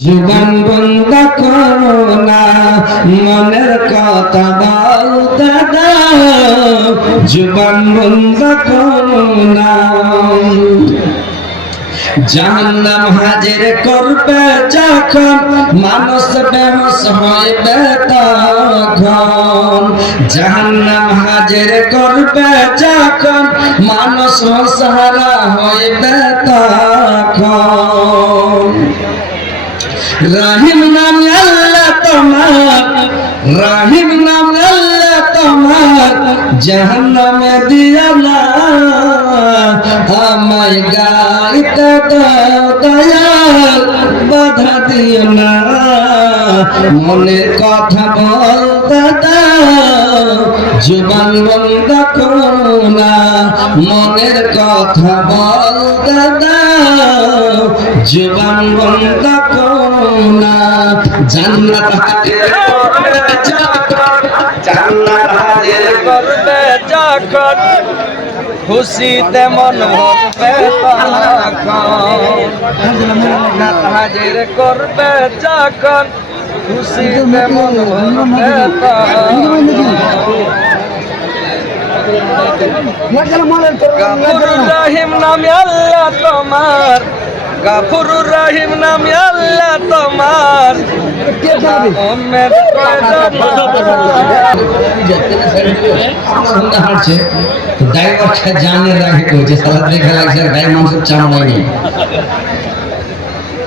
जुबान बंद करो ना मনের কথা বলতে দাও जुबान बंद करो ना জাহান্নাম হাজির করবে যখন মানুষ বেহুশ হইবে তখন জাহান্নাম হাজির করবে যখন মানুষ মুসহারা হইবে তখন রহিম নাম আল্লাহ তোমার রহিম নাম আল্লাহ তোমার জাহান্নামে দিও না আমায় গাইতে দাও দয়াল বাধা দিও না মনের কথা বলতে দাও जुबान बंद करो ना মনের কথা বলতে দাও जुबान बंद करो ना জান্নাত হাজির করবে যখন জান্নাত হাজির করবে যখন খুশিতে মন হবে তখন জান্নাত হাজির করবে যখন খুশিতে মন হবে তখন গাফুরুর রহিম নাম আল্লাহ তোমার গাফুরুর রহিম নাম আল্লাহ তোমার উম্মেদ কয়টা হাঁটছে তো ড্রাইভার জানে রাখে কইছে সালাদ দেখা লাগছে গায়ে মাংস চামড়া নেই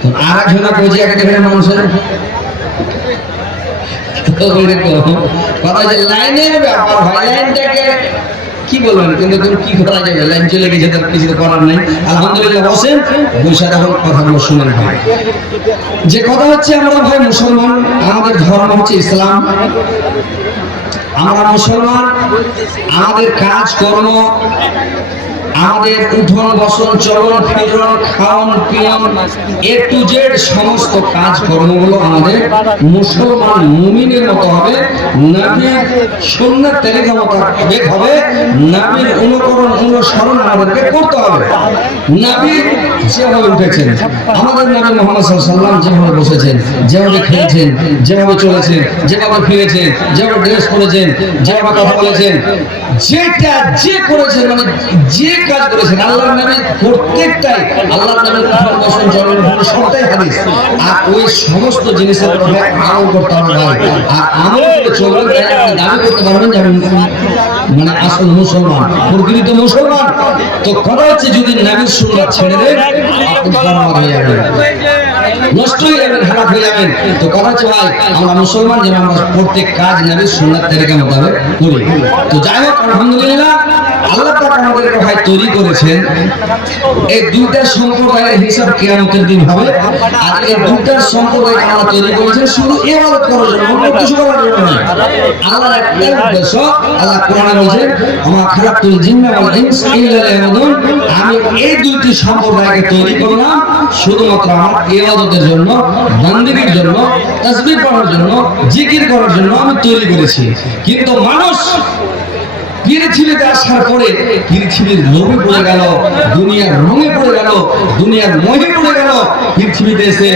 তো আর ঝোলা কইছে একটা করে মাংস তো বলে কথা যে লাইনের ব্যাপার হয় লাইনটাকে কি বলবেন কিন্তু তুমি কি করা যাবে লাইন চলে গেছে তার কিছু করার নাই আলহামদুলিল্লাহ বসেন বসে এখন কথাগুলো শুনেন ভাই যে কথা হচ্ছে আমরা ভাই মুসলমান আমাদের ধর্ম হচ্ছে ইসলাম আমরা মুসলমান আমাদের কাজ কর্ম আমাদের উঠন বসন চলন ফিরন খাওন পিয়ন এ টু জেড সমস্ত কাজ কর্মগুলো আমাদের মুসলমান মুমিনের মতো হবে নবীর সুন্নাত তরিকা মতো হবে নবীর অনুকরণ অনুসরণ আমাদেরকে করতে হবে নবী যেভাবে উঠেছেন আমাদের নবী মুহাম্মদ সাল্লাল্লাহু আলাইহি ওয়াসাল্লাম যেভাবে বসেছেন যেভাবে খেয়েছেন যেভাবে চলেছেন যেভাবে ফিরেছেন যেভাবে ড্রেস পরেছেন যেভাবে কথা বলেছেন যেটা যে করেছেন মানে যে কাজ করেছেন আল্লাহর নামে প্রত্যেকটাই আল্লাহর নামে উঠন বসন চলন সবটাই হাদিস আর ওই সমস্ত জিনিসের উপর আমল করতে হবে আর আমল করে চলবে আপনি দাবি করতে পারবেন যে আমি মানে আসল মুসলমান প্রকৃত মুসলমান তো কথা হচ্ছে যদি নবীর সুন্নাত ছেড়ে দেন আপনি বরবাদ হয়ে যাবেন নষ্ট হয়ে যাবেন খারাপ হয়ে যাবেন তো কথা হচ্ছে ভাই আমরা মুসলমান যেন আমরা প্রত্যেক কাজ নবীর সুন্নাত তরিকা মোতাবেক করি তো যাই হোক আলহামদুলিল্লাহ আল্লাহ পাক আমাদেরকে ভাই তৈরি করেছেন এই দুইটা সম্প্রদায়ের হিসাব কিয়ামতের দিন হবে আর এই দুইটা সম্প্রদায় আল্লাহ তৈরি করেছেন শুধু ইবাদত করার জন্য অন্য কিছু করার জন্য নয় আল্লাহর একটাই উদ্দেশ্য আল্লাহ কোরআনে বলেছেন ওমা খালাকতুল জিন্না ওয়াল ইনস ইল্লা লিয়াবুদুন আমি এই দুইটি সম্প্রদায়কে তৈরি করলাম শুধুমাত্র আমার ইবাদতের জন্য বন্দেগীর জন্য তাসবিহ করার জন্য জিকির করার জন্য আমি তৈরি করেছি কিন্তু মানুষ পৃথিবীতে আসার পরে পৃথিবীর লোভে পড়ে গেল দুনিয়ার রঙে পড়ে গেল দুনিয়ার মোহে পড়ে গেল পৃথিবীতে এসে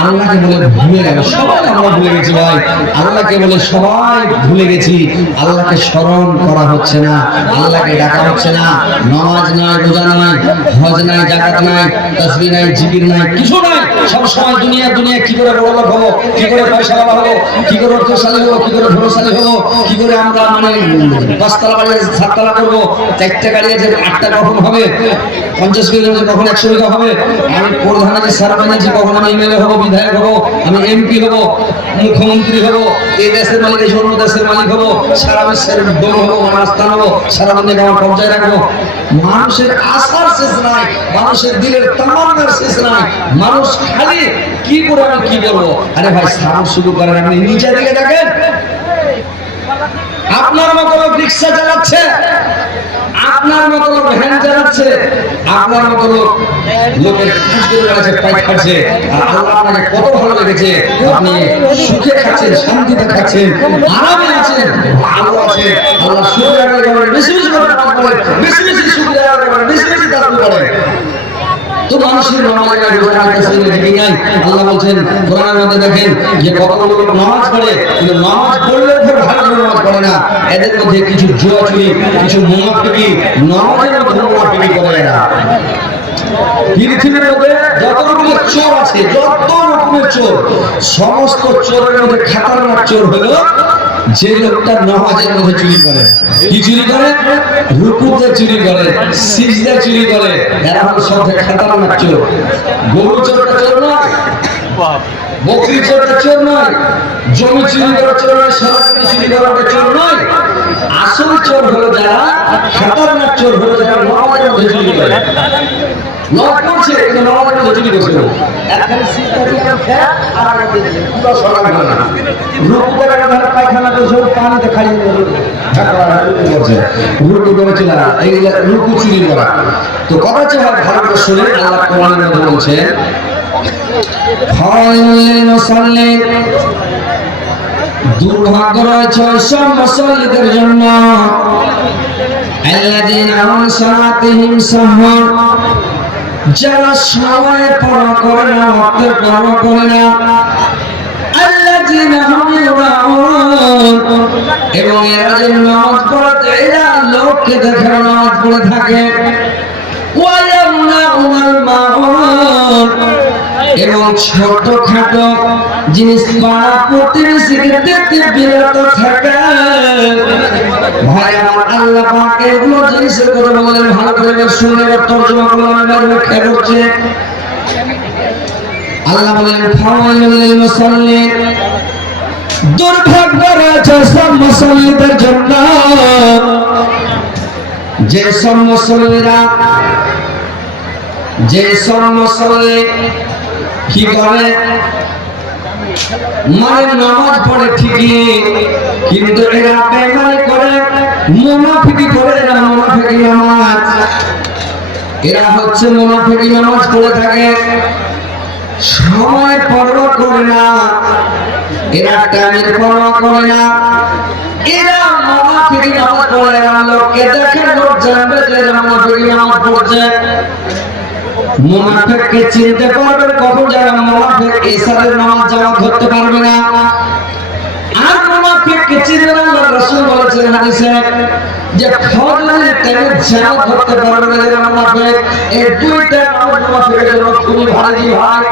আল্লাহকে বলে ভুলে গেল সবাই আমরা ভুলে গেছি ভাই আল্লাহকে বলে সবাই ভুলে গেছি আল্লাহকে স্মরণ করা হচ্ছে না আল্লাহকে ডাকা হচ্ছে না নামাজ নাই রোজা নাই হজ নাই যাকাত নাই তাসবিহ নাই জিকির নাই কিছু নাই সব সময় দুনিয়া দুনিয়া কি করে বড় লোক হবো কি করে পয়সাওয়ালা হবো কি করে অর্থশালী হবো কি করে ধনশালী হবো কি করে আমরা মানে পাঁচতলা বাড়ি সাততলা করবো চারটে গাড়ি আছে আটটা কখন হবে 50 বিঘা আছে কখন 100 বিঘা হবে আমি প্রধান আছি সার্ভেন্ট আছি কখন আমি এমএলএ হবো বিধায়ক হবো আমি এমপি হবো মুখ্যমন্ত্রী হবো এই দেশের মালিক এই অন্য দেশের মালিক হবো সারা বিশ্বের দল হবো রাস্তা হবো সারা দুনিয়া আমার কবজায় রাখবো মানুষের আশার শেষ নাই মানুষের দিলের তামান্নার শেষ নাই মানুষ খালি কি করে আমি কি বলবো আরে ভাই সারাম শুরু করেন আপনি নিচে দিকে দেখেন আপনার মতো লোক রিক্সা চালাচ্ছে আপনার মতো লোক ভ্যান চালাচ্ছে আপনার মতো লোক লোকের কাজ করে বেড়াচ্ছে পাইপ খাচ্ছে আর আল্লাহ আপনাকে কত ভালো লেগেছে আপনি সুখে খাচ্ছেন শান্তিতে খাচ্ছেন আরামে আছেন ভালো আছে আল্লাহ সুখ রাখলে বেশি বেশি করে কাজ করেন বেশি বেশি সুখ রাখলে বেশি বেশি কাজ করেন তো মানুষের নামাজের রোজা রাখতেছে নাকি নাই? আল্লাহ বলছেন কোরআনের মধ্যে দেখেন যে কতগুলো লোক নামাজ পড়ে, কিন্তু নামাজ পড়লেও খুব ভালো করে নামাজ পড়ে না। এদের মধ্যে কিছু জুয়া চুরি, কিছু মুনাফিকি, নামাজের মধ্যে মুনাফিকি করে এরা। পৃথিবীর মধ্যে যত রকমের চোর আছে, যত রকমের চোর, সমস্ত চোরের মধ্যে খাতারনাক চোর হলো যে লোকটা নামাজের মধ্যে চুরি করে। কি চুরি করে? রুকুতে চুরি করে, সিজদা চুরি করে। এরা হলো সবথেকে খাতারনাক চোর। গরু চোরটা চোর নয়, বকরি চোরটা চোর নয়, জমি চুরি করা চোর নয়, সম্পত্তি চুরি করাটা চোর নয়। আসল চোর হলো যারা, খাতারনাক চোর হলো যারা নামাজের মধ্যে চুরি করে। নামাজ পড়ছে কিন্তু নামাজের মধ্যে চুরি করছে। একখানে সিজদা দিয়ে খেয়ে আর আগে দিয়ে দিলে পুরো সকাল না। রুকু করে ধরে পায়খানা করছে, পানিতে খাইয়ে দিল, করছে রুকু করে চলে না, এই রুকু চুরি করা। তো কথা হচ্ছে ভালো করে শুনে আল্লাহ কোরআনের মধ্যে বলছে দুর্ভাগ্য রয়েছে ওইসব মুসল্লিদের জন্য যারা সময় পড়া করে না, ওয়াক্তের পড়া করে না, এবং এরা যে নামাজ পড়াতে, এরা লোককে দেখে নামাজ পড়ে থাকে, এবং ছোট খাটো জিনিস পাড়া প্রতিবেশীকে দেখতে বিরত থাকে। ভাই আমার আল্লাহ পাক এগুলো জিনিসের কথা বলেন, ভালো করে শুনে তর্জমা করলাম, এবার ব্যাখ্যা করছে। আল্লাহ বলেন ফাওয়াইলুল লিল মুসাল্লিন, দুর্ভাগ্য রয়েছে সব মুসল্লিদের জন্য, যে সব মুসল্লিরা, যে সব মুসল্লি কি করে, মানে নামাজ পড়ে ঠিকই কিন্তু এরা বেঈমানি করে, মুনাফিকি করে। এরা মুনাফিকি নামাজ, এরা হচ্ছে মুনাফিকি নামাজ পড়ে থাকে, সময় পরোয়া করে না, এরা টাইমের পরোয়া করে না, এরা মুনাফিকি নামাজ পড়ে। এরা লোককে দেখে লোক জানবে যে এরা মুনাফিকি নামাজ পড়ছে। মুনাফিককে চিনতে পারবে কখন যারা মুনাফিক, ইসরায়েলের নামাজ জামাত ধরতে পারবে না। আর মুনাফিককে চিনবে না, আল্লাহ রাসূল বলেছেন হাদিসে যে ফজরের টাইমে জামাত ধরতে পারবে না যারা মুনাফিক। এই দুইটা নামাজ মুনাফিকের জন্য খুবই ভারী ভাই।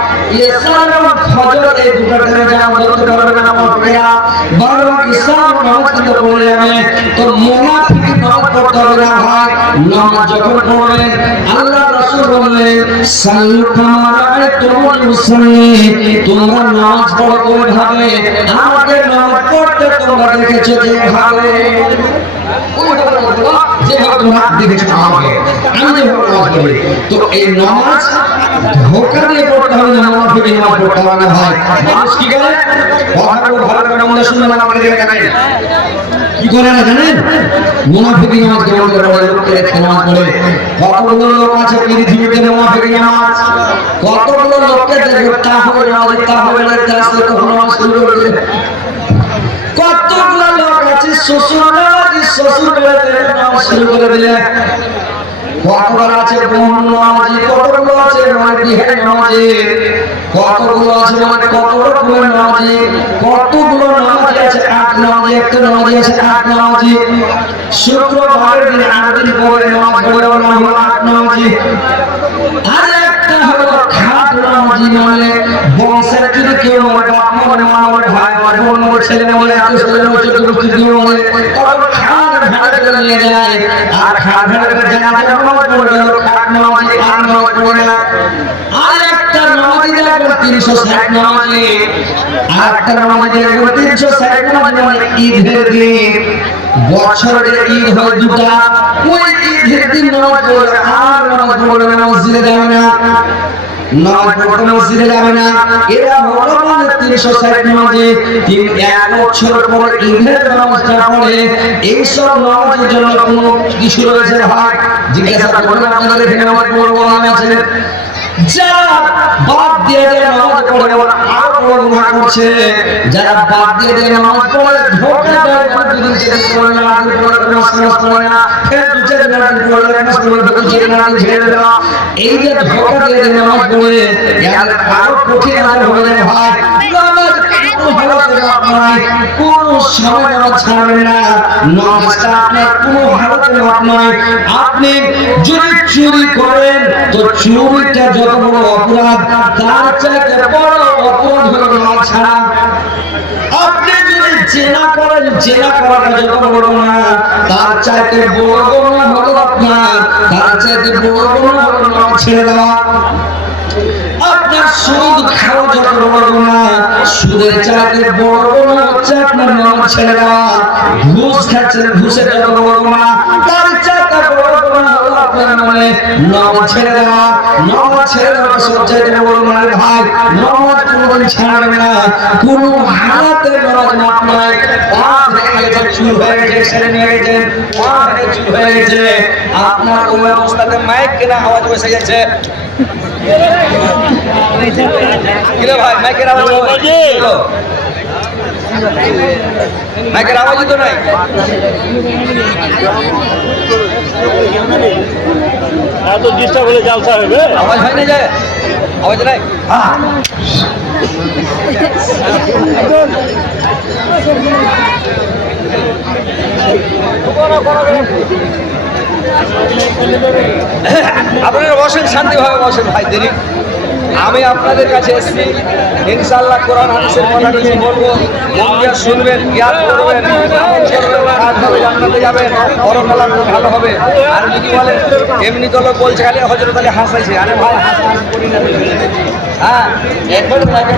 ইসরায়েল এবং ফজর, এই দুটো টাইমে জামাত ধরতে পারবে না মুনাফিকরা, বরং ইসলাম নামাজ কিন্তু পড়ে যাবে। তো মুনাফিক নামাজ পড়তে হবে না ভাই। নামাজ যখন পড়বেন আল্লাহ রাসূল বললেন সাল্লু কামা রাআইতুমুনি মুসাল্লি, তোমরা নামাজ পড়ো ওইভাবে আমাকে নামাজ পড়তে তোমরা দেখেছো যেভাবে, ওইভাবে যেভাবে তোমরা দেখেছো আমাকে, আমি যেভাবে নামাজ পড়ি। তো এই নামাজ ধোঁকা দিয়ে পড়তে হবে না, মুনাফিকি নামাজ পড়তে হবে না ভাই। মানুষ কি করে, কথাগুলো ভালো করে মনে শুনে না, আমাকে দেখে দেখেন কি করে না জানেন, মুনাফিকি নামাজ কেমন করে পড়ে, লোককে দেখে নামাজ পড়ে। কতগুলো লোক আছে পৃথিবীতে মুনাফিকি নামাজ, কতগুলো লোককে দেখে তাহলে নামাজ, তাহলে আসলে তখন নামাজ শুরু করে দিলে। কতগুলো লোক আছে শ্বশুর নামাজি, শ্বশুর বেলাতে নামাজ শুরু করে দিলে। কতগুলো আছে বোন নামাজি, কতগুলো আছে মানে বিহার নামাজি, কতগুলো আছে মানে কত রকমের নামাজি, কতগুলো নামাজি আছে, 8 নামাজি, একটা নামাজি আছে 8 নামাজি। শুক্রবারের দিন 8 দিন পরে নামাজ পড়ে না হলো 8 নামাজি। আর একটা হলো খাট নামাজি, মানে বংশের যদি কেউ মানে বাপ মনে মা মনে ভাই মনে বোন মনে ছেলে মনে আত্মীয় মনে চতুর্থী কেউ মনে খাট ভাড়া করে নিয়ে যায়। আর খাট ভাড়া করে জানাজা নামাজ পড়ে গেল, খাট নামাজি 8 নামাজ পড়ে না। আর একটা নামাজি দেখবেন 360 নামাজি, আর একটা নামাজি দেখবেন 360 নামাজি, মানে ঈদের দিন, বছরের ঈদ হয় দুটা, ওই ঈদের দিন নামাজ পড়ে, আর নামাজ পড়ে না, মসজিদে যাবে না, নামাজ পড়তে মসজিদে যাবে না। এরা হলো মানে 360 নামাজি। 1 বছর পর ঈদের নামাজটা পড়ে। এইসব নামাজের জন্য কোনো কিছু রয়েছে ভাই, জিজ্ঞাসা করবেন আপনাদের এখানে নামাজ পড়বো আছে যারা বাদ দিয়ে নামাজ পড়ে, আর বড় গুনাহ করছে, যারা বাদ দিয়ে দিয়ে নামাজ পড়ে ধোঁকা দেয়, দুদিন ছেড়ে পড়ে না, আগে পড়ে নামাজ পড়ে না, ফের দু চার দিন আগে পড়ে নামাজ পড়ে তখন ছেড়ে না, ছেড়ে দেওয়া, এই যে ধোঁকা দিয়ে দিয়ে নামাজ পড়ে এর আরো কঠিন আজাব হবে রে ভাই। নামাজ কোনো হালাতে মাপ নাই, কোনো সময় নামাজ ছাড়বেন না, নামাজটা আপনার কোনো হালাতে মাপ নাই। আপনি যদি চুরি করেন তো চুরিটা যত বড় অপরাধ, তার চাইতে বড় অপরাধ হলো নামাজ ছাড়া। আপনি যদি জেনা করেন, জেনা করাটা যত বড় না, তার চাইতে বড় গুনাহ হলো আপনার, তার চাইতে বড় গুনাহ হলো নামাজ ছেড়ে দেওয়া। আপনার সুদ খাওয়া যত বড় গুনাহ, সুদের চাইতে বড় গুনাহ হচ্ছে আপনার নামাজ ছেড়ে দেওয়া। ঘুষ খাচ্ছেন, ঘুষের যত বড় গুনাহ, তার চাইতে বড় গুনাহ হলো আপনার মানে নামাজ ছেড়ে দেওয়া। নামাজ ছেড়ে দেওয়া সবচেয়ে বড় গুনাহ ভাই। নামাজ কোনোদিন ছাড়বে না, কোনো হালাতে নামাজ মাপ নাই। পাপ হয়ে গেছে, চুল হয়ে গেছে, ছেড়ে নিয়ে গেছে, পাপ হয়ে চুল হয়ে গেছে, আপনার ওই অবস্থাতে মাইক কেনা আওয়াজ বসে গেছে। কিরে ভাই, মাইকের আওয়াজ হলো? মাইকের আওয়াজই তো নাই। এত ডিস্টার্ব হলে জালসা হবে, আওয়াজ হয় না, যায় আওয়াজ নাই। হ্যাঁ, আপনারা বসেন, শান্তিভাবে বসেন ভাই। দেরি আমি আপনাদের কাছে এসেছি, ইনশাআল্লাহ কোরআন হাদিসের কথা কিছু বলবো, মন দিয়ে শুনবেন, জ্ঞান করবেন, আমল করবেন, কাজ হবে, জান্নাতে যাবেন, পরকাল আপনার ভালো হবে। আর যদি বলেন এমনি তো লোক বলছে খালি হযরত আলী হাসাইছে, আরে ভাই হাসাহাসি করি না। হ্যাঁ, এখন লাগে